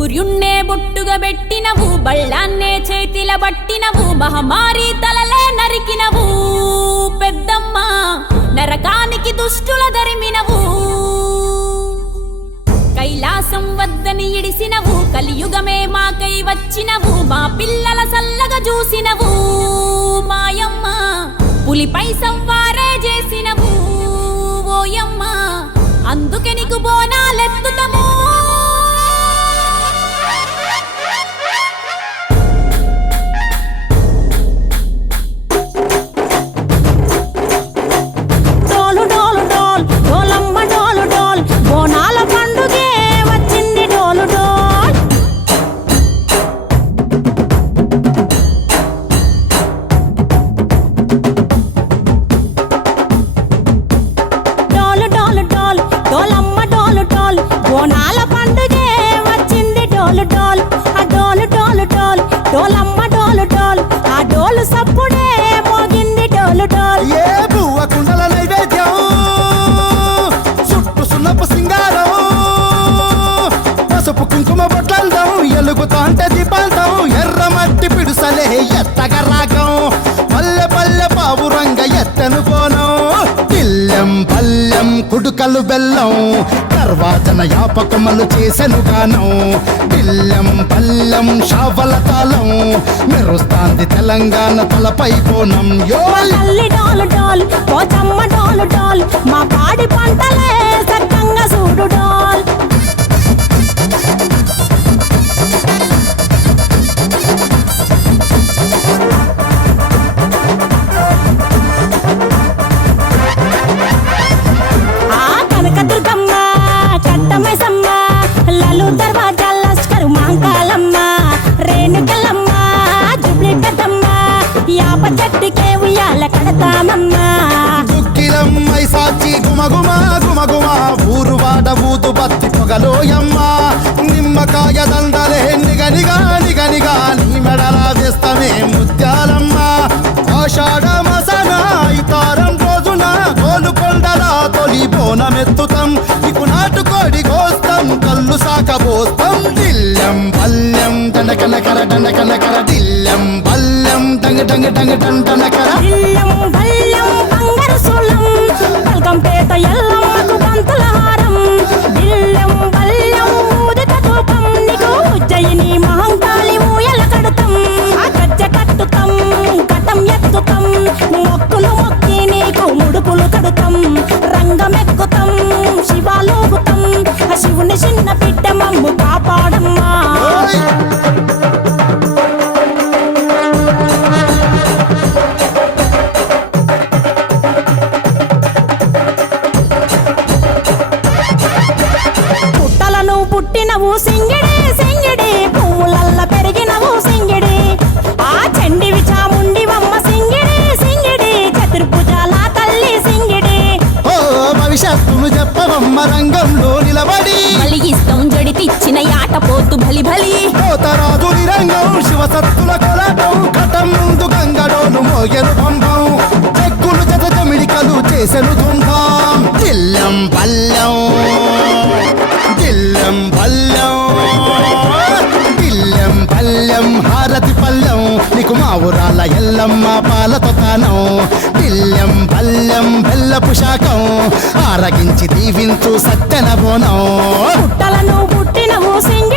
సూర్యున్నే బొట్టుగా పెట్టినవు, బళ్ళాన్నే చేతిల పట్టినవు, మహమారి తలలే నరికినవు పెద్దమ్మ, నరకానికి దుష్టుల దరిమినవు. కైలాసం వద్దని ఇడిసినవు, కలియుగమే మాకై వచ్చినవు, మా పిల్లల సల్లగా చూసినవు మాయమ్మ, పులిపై సవ్వారే చేసినవు ఓయమ్మ, అందుకే నీకు బోనాలెత్తుతము. బోనాల పండుగే వచ్చింది డోలు డోల్, ఆ డోలు డోలు డోల్, డోలమ్మ డోలు డోల్, ఆ డోలు సప్పుడే మోగింది డోలు డోల్. ఏ బువ్వ కుండల నైవేద్యం, చుట్టు సున్నపు సింగారం, పసుపు కుంకుమ బొట్లందం, ఎలుగుతాంటే దీపాంతం, ఎర్ర మట్టి పిడుసలే ఎత్తగ రాగం, పల్లె పల్లె పావురంగ ఎత్తను కోనం, పిల్లెం పల్లెం కుడుకలు బెల్లం, తర్వాతన యాపకమలు చేసెను గానం, పిల్లెం పల్లెం షావల తాళం, మెరుస్తాంది తెలంగాణ తలపై కోణం. తల్లి డోలు డోల్, పోచమ్మ డోలు డోల్, మా పాడి పంటలే సక్కంగా చూడు డోల్. కనకదుర్గమ్మ కట్టమైసమ్మ, లలు దర్వాజా లస్కరు మాంకాలమ్మ, రేణుకెళ్ళమ్మ జుబ్లి పెద్దమ్మ, యాప చెట్టుకే ఉయ్యాల కడతామమ్మ. దుక్కిలమ్మై సాచి గుమగుమ గుమగుమ, ఊరు వాడ ఊదు బత్తి పొగలోయమ్మ, నిమ్మకాయ దండలే నిగనిగా నిగనిగా, నీ మెడలా వేస్తమే ముత్యాలమ్మ, ఆషాఢ మసన ఇతారం రోజున గోలుకొండల తొలి బోనమెత్తుతాం, నీకు నాటుకోడి కోస్తాం, కళ్ళు సాకబోస్తాం, దిల్లెం పల్లెం దండకనకర దండకనకర, దిల్లెం పల్లెం డంగ డంగ డంగ డండనకర, దిల్లం బల్లం బంగారు సూలం, బల్గంపేట ఎల్లమ్మకు పంతుల హారం, దిల్లం బల్లం ఊదిత ధూపం, నీకు ఉజ్జయిని మహంకాళి ఊయల కడుతాం, ఆ గజ్జ కట్టుతాం, కటం ఎత్తుతాం, మొక్కులు మొక్కి నీకు ముడుపులు కడుతాం, రంగమెక్కుతాం, శివాలోగుతాం, ఆ శివుని చిన్న బిడ్డ మమ్ము కాపాడమ్మా. పుట్టలను పుట్టినవు సింగిడి సింగిడి, పువ్వులల్ల పెరిగినవు సింగిడి, ఆ చండివి చాముండివమ్మ సింగిడి సింగిడి, చతుర్భుజాల తల్లి సింగిడి. ఓ భవిష్యత్తును చెప్పవమ్మ రంగంలో నిలబడి, బలిగిస్తాం జడితిచ్చిన యాట పోతు బలి బలి, పోతరాజు నిరంగం శివసత్తుల కొలాటం, కటం ముందు గంగడోను మోగెను పంపం, చెక్కులు జత జమిడికలు చేసెను తుంభం, దిల్లెం పల్లెం దిల్లెం పల్లెం దిల్లెం పల్లెం హారతి పల్లెం, నీకు మా ఊరాల ఎల్లమ్మ పాలతో తానం, దిల్లెం పల్లెం బెల్లపు శాఖం, ఆరగించి దీవించు సత్యన బోనం. పుట్టలను పుట్టినవు సింగిడి